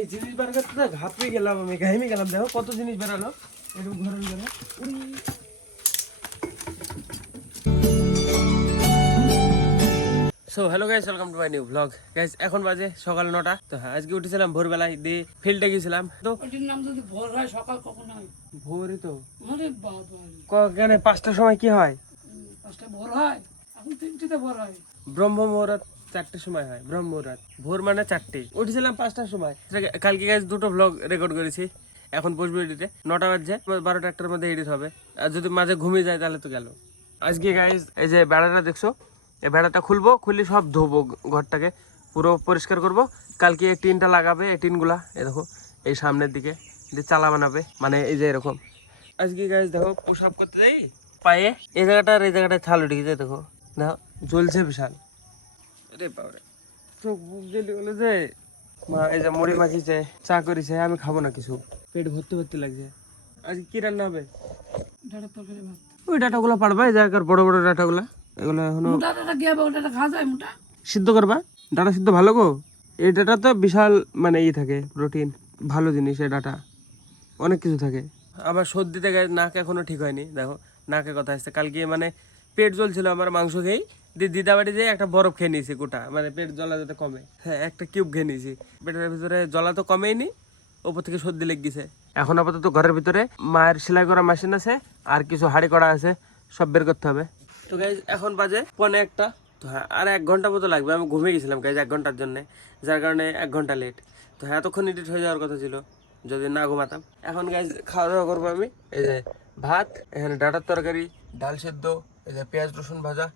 এই জিনিস বার করতে না ঘাপড়ে গেলাম, আমি ঘাইমে গেলাম। দেখো কত জিনিস বেরালো একটু ঘরের জন্য। So hello guys, welcome to my new blog. Guys এখন বাজে সকাল 9টা। তো হ্যাঁ, আজকে উঠেছিলাম ভোরবেলায়, দিয়ে ফিল্ডে গেছিলাম। তো ওটির নাম যদি ভোর হয়, সকাল কখন হয়? ভোরই তো। আরে বাবা, কেন 5টার সময় কি হয়? 5টা ভোর হয়, এখন 3টিতে ভোর হয়। ব্রহ্ম মুহূর্ত 4টের সময় হয়। ব্রহ্ম মুহূর্ত ভোর মানে 4টে। উঠেছিলাম 5টার সময়। কালকে গাইস দুটো ব্লগ রেকর্ড করেছি, এখন বসবো এডিটে। 9টা বাজছে, 12টা 1টার মধ্যে এডিট হবে। আর যদি মাঝে ঘুমিয়ে যায় তাহলে তো গেল। আজকে গাইস এই যে বেড়াটা দেখছো, এই বেড়াটা খুলবো, খুলি সব ধোবো, ঘরটাকে পুরো পরিষ্কার করব। কালকে এই টিনটা লাগাবে, এই টিনগুলা এই দেখো এই সামনের দিকে দিয়ে চালা বানাবে, মানে এই যে এরকম। আজকে গাইস দেখো পোশাক করতে যাই, পায়ে এই জায়গাটা আর এই জায়গাটা ছাল উঠে গেছে। দেখো দেখো জ্বলছে বিশাল। আরে বাবারে, চোখ বুক জ্বলি বলে যে মা এই যে মুড়ি মাখিছে, চা করেছে, আমি খাবো না কিছু, পেট ভর্তি ভর্তি লাগছে। আজকে কি রান্না হবে? ডাটার তরকারি ভাত। ওই ডাটাগুলো পারবা, এই জায়গার বড় বড় ডাটাগুলা, এগুলো এখনো মোটা ডাটা কি হবে? ওটা খাওয়া যায় মোটা? সিদ্ধ করবা। ডাটা সিদ্ধ ভালো গো, এই ডাটা তো বিশাল মানে ই থাকে, প্রোটিন, ভালো জিনিস এই ডাটা, অনেক কিছু থাকে। আবার সর্দিতে নাক এখনো ঠিক হয়নি, দেখো নাকে কথা আসছে। কালকে মানে পেট জ্বলছিল আমার মাংস খেয়েই, দিয়ে দিদাবাড়ি যেয়ে একটা বরফ খেয়ে নিয়েছি গোটা, মানে পেট জ্বলা যাতে কমে। হ্যাঁ, একটা কিউব খেয়ে নিয়েছি। পেটের ভিতরে জ্বলা তো কমেইনি, ওপর থেকে সর্দি লেগে গেছে। এখন আপাতত ঘরের ভিতরে মায়ের সেলাই করা মেশিন আছে, আর কিছু হাঁড়ি করা আছে, সব বের করতে হবে। তো গাইজ এখন বাজে 1:45। তো হ্যাঁ, আর 1 ঘন্টা মতো লাগবে। আমি ঘুমিয়ে গেছিলাম গাইজ 1 ঘন্টার জন্য, যার কারণে 1 ঘন্টা লেট। তো হ্যাঁ, এতক্ষণ এডিট হয়ে যাওয়ার কথা ছিল যদি না ঘুমাতাম। এখন গাইজ খাওয়া দাওয়া করবো আমি। এই যে ভাত, এখানে ডাটার তরকারি, ডাল সেদ্ধ, এই যে পেঁয়াজ রসুন ভাজা।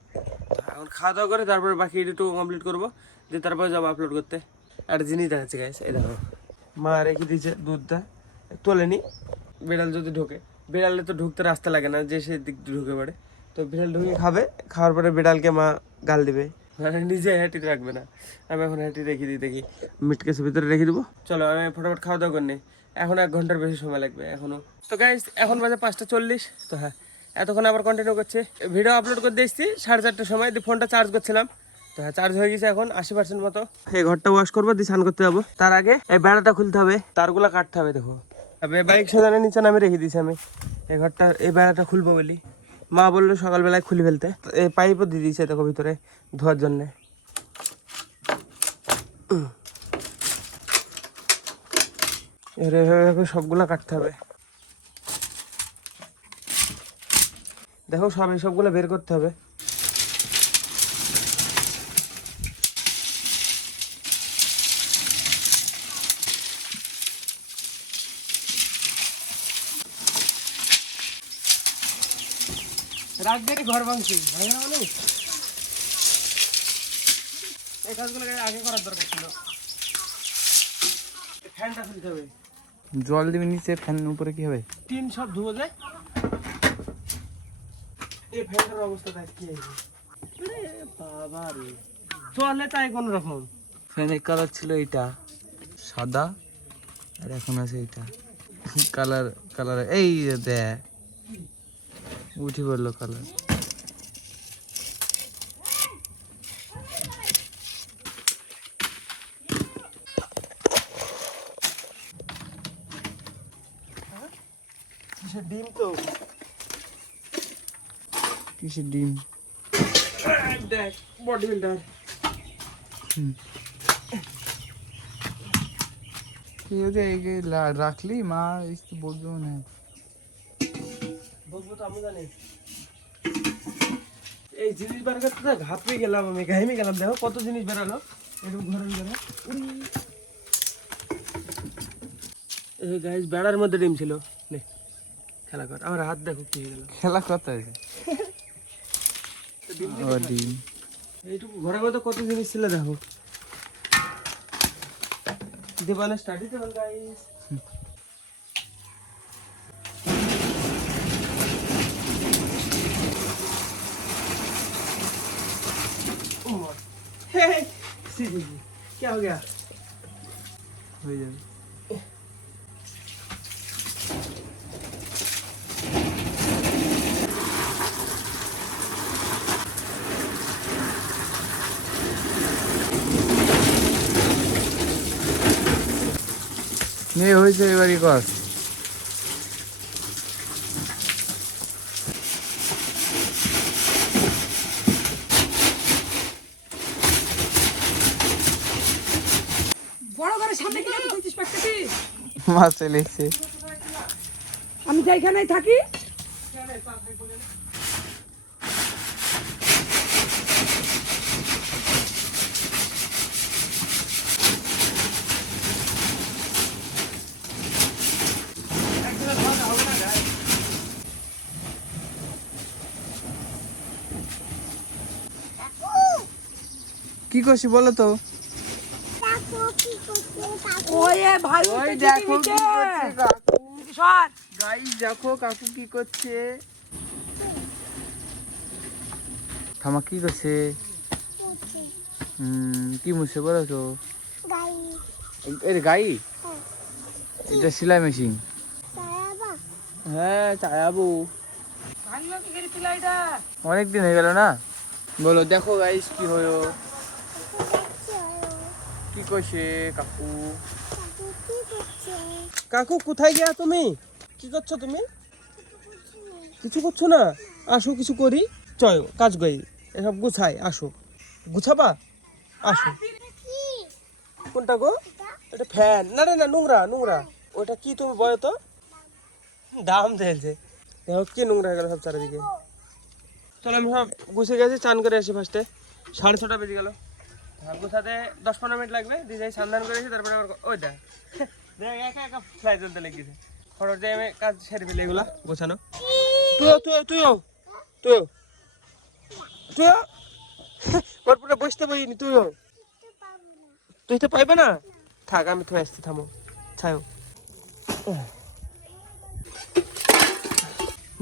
এখন খাওয়া দাওয়া করে তারপরে বাকি এডিটও কমপ্লিট করবো, দিয়ে তারপরে যাবো আপলোড করতে। আর জিনিস দেখাচ্ছে গাইজ, এই দেখো মা রেখে দিয়েছে দুধটা, তোলেনি। বিড়াল যদি ঢোকে, বিড়ালে তো ঢুকতে রাস্তা লাগে না, যে সে দিক দিয়ে ঢুকে পড়ে। তো বিড়াল ঢুকে খাবে, খাওয়ার পরে বিড়ালকে মা গাল দিবে, মানে নিজে হ্যাটি রাখবে না। আমি এখন হ্যাটি রেখে দিই, দেখি মিট কেসের ভিতরে রেখে দেবো। চলো আমি ফটাফট খাওয়া দাওয়া করে নিই, এখন 1 ঘন্টার বেশি সময় লাগবে এখনো। তো গাইস এখন বাজে 5:40। তো হ্যাঁ, এতক্ষণ আবার কন্টিনিউ করছে, ভিডিও আপলোড করে দিয়েছি 4:30টার সময়, দিয়ে ফোনটা চার্জ করছিলাম। তো হ্যাঁ, চার্জ হয়ে গেছে এখন 80% মতো। এই ঘরটা ওয়াশ করবো, দিয়ে স্নান করতে যাবো। তার আগে এই বেড়াটা খুলতে হবে, তারগুলা কাটতে হবে। দেখো বাইক সাজানোর নিচে নামে রেখে দিয়েছি আমি এই ঘরটা, এই বেড়াটা খুলবো বলি। মা বললো সকালবেলায় খুলে ফেলতে, এই পাইপও দিয়ে দিয়েছে দেখো ভিতরে ধোয়ার জন্যে। এভাবে সবগুলা কাটতে হবে। দেখো সব এই সবগুলো বের করতে হবে। রাত দেখে ঘর ভাঙছি, ভাঙে না মানে এই কাজগুলো আগে করার দরকার ছিল। ফ্যানটা খুলতে হবে। জল দিবি নিচে, ফ্যানের উপরে কি হবে? টিন সব ধুবো যায়। এই ফ্যানটার অবস্থা দেখ কি হয়েছে। বাবা রে, চলে তাই কোন রকম। ফ্যানের কালার ছিল এইটা সাদা, আর এখন আছে এইটা কালার। কালার এই দেখ উঠে পড়লো কালার। কিসের ডিম? তো কিসের ডিম? দেখ বডি বিল্ডার। রাখলি মা বলবো না, বলবো তো আমি জানি। এই জিনিস বার করতে না ঘাপড়ে গেলাম, আমি ঘাইমে গেলাম। দেখো কত জিনিস বেরালো একটু ঘরের ভিতরে। গাইস বেড়ার মধ্যে ডিম ছিল, নে খেলা কর। আমার হাত দেখো কি হয়ে গেল। খেলা কত আছে? ও ডিম, এইটুকু ঘরের মধ্যে কত জিনিস ছিল দেখো। দেবানে স্টাডি তো গাইস। क्या हो गया? হয়ে যাবে। মেয়ে হয়েছে এবারই কর। বড় ঘরের সামনে কিনে তো তুই পাচ্ছিস। মাছ চলে এসছে। আমি যেখানেই থাকি কি করছি বলো তো? ওয়ে ভাই ওই দেখো কি করছে কাকু। সর গাইস দেখো কাকু কি করছে। থামা কি করছে? কি মুছে বলো তো? গাই এটা সেলাই মেশিন। হ্যাঁ চায়াবো। ভাঙলো কি করে পিলাইটা অনেকদিন হয়ে গেল না। বলো দেখো গাইস কি হলো। কি করছে কাকু? কাকু কোথায় গিয়া তুমি? কি করছো তুমি? কিছু করছো না? আসো কিছু করি। চল কাজ করি, এসব গুছাই। আসো গুছাবা, আসো। কোনটা গো? এটা ফ্যান না রে, না নোংরা নোংরা। ওটা কি তুমি বলো তো? দাম দিয়েছে। দেখো কি নোংরা হয়ে গেল সব চারিদিকে। চলো আমি সব গুছিয়ে গেছি, চান করে আসি ফার্স্টে। 6:30 বেজে গেল। গুছাতে 10-15 মিনিট লাগবে। দিদি স্নান করেছি, তারপরে আবার ওই দেখ একা একা ফ্লাই চলতে লেগেছে। ফটোর দিয়ে আমি কাজ সেরে ফেলে এগুলা গোছানো। তুইও তুইও তুইও তুইও তুইও ওরপরে বসতে পারিনি। তুইও তুই তো পাইবে না। থাক আমি তুই আসছি, থামো ছায়ও।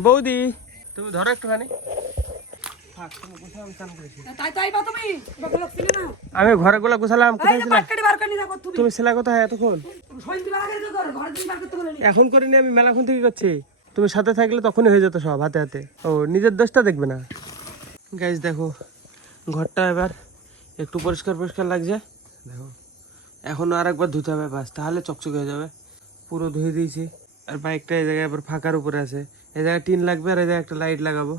বৌদি তুমি ধরো একটুখানি। থাক তুমি গোছাও, আমি চান করেছি। তাই তাই বা তুমি বাবা লোক ছিল না আমি ঘরে গুলা গোছালাম। কোথায় ছিলাম? পাটকাটি বার করে না কর তুমি তুমি সেলাই কোথায় এতক্ষণ? সইন্দি বার করে কর ঘর দিন বার করতে বলেনি এখন করিনি, আমি মেলাক্ষণ থেকে করছি। তুমি সাথে থাকলে তখনই হয়ে যেত সব হাতে হাতে। ও নিজের দোষটা দেখবে না। গাইজ দেখো ঘরটা এবার একটু পরিষ্কার পরিষ্কার লাগছে। দেখো এখনো আর একবার ধুতে হবে, বাস তাহলে চকচকে হয়ে যাবে। পুরো ধুয়ে দিয়েছি। আর বাইকটা এই জায়গায় আবার ফাঁকার উপরে আছে। এই জায়গায় টিন লাগবে, আর এই জায়গায় একটা লাইট লাগাবো।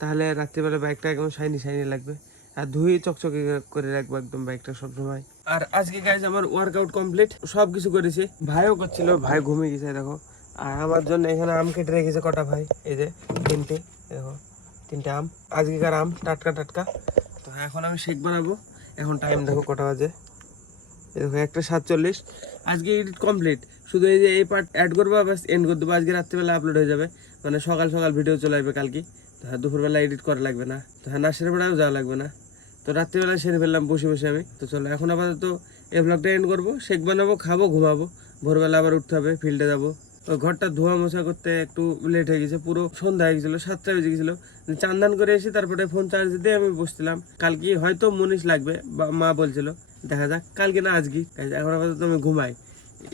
তাহলে রাত্রিবেলা বাইকটা একদম শাইনি শাইনি লাগবে। আর ধুয়ে চকচকে করে রাখবো একদম বাইকটা সবসময়। আর আজকে গাইজ আমার ওয়ার্কআউট কমপ্লিট, সব কিছু করেছি। ভাইও করছিল, ভাই ঘুমিয়ে গেছে দেখো। আর আমার জন্য এখানে আম কেটে রেখেছে কটা ভাই। এই যে 3টে, দেখো 3টে আম, আজকেকার আম, টাটকা টাটকা। তো এখন আমি শেক বানাবো। এখন টাইম দেখো কটা বাজে, এই দেখো 1:47। আজকে এডিট কমপ্লিট। শুধু এই যে এই পার্ট অ্যাড করবো, বাস এন্ড করে দেবো। আজকে রাত্রিবেলা আপলোড হয়ে যাবে, মানে সকাল সকাল ভিডিও চলে আসবে কালকে। তো হ্যাঁ দুপুরবেলা এডিট করা লাগবে না। তো হ্যাঁ নাচের বেলাও যাওয়া লাগবে না। তো রাত্রিবেলা সেরে ফেললাম বসে বসে আমি। তো চলো এখন আপাতত এই ব্লগটা এন্ড করবো। শেক বানাবো, খাবো, ঘুমাবো। ভোরবেলা আবার উঠতে হবে, ফিল্ডে যাবো। ওই ঘরটা ধোয়া মোছা করতে একটু লেট হয়ে গেছে, পুরো সন্ধ্যা হয়ে গেছিলো, 7টা বেজে গেছিলো। চান দান করে এসে তারপরে ফোন চার্জ দিয়ে আমি বসছিলাম। কালকে হয়তো মনীষ লাগবে, বা মা বলছিল, দেখা যাক কালকে না আজকে। এখন আপাতত আমি ঘুমাই।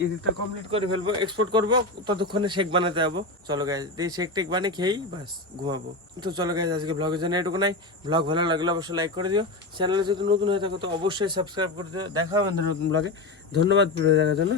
এডিটটা কমপ্লিট করে ফেলবো, এক্সপোর্ট করবো, ততক্ষণে শেক বানাতে যাবো। চলো গাইজ এই শেক টেক বানিয়ে খেয়েই বাস ঘুমাবো। তো চলো গাইজ আজকে ব্লগের জন্য এটুকু নাই। ব্লগ ভালো লাগলে অবশ্যই লাইক করে দিও। চ্যানেলে যদি নতুন হয়ে থাকো তো অবশ্যই সাবস্ক্রাইব করে দিও। দেখা হবে আমাদের নতুন ব্লগে। ধন্যবাদ ভিডিও দেখার জন্য।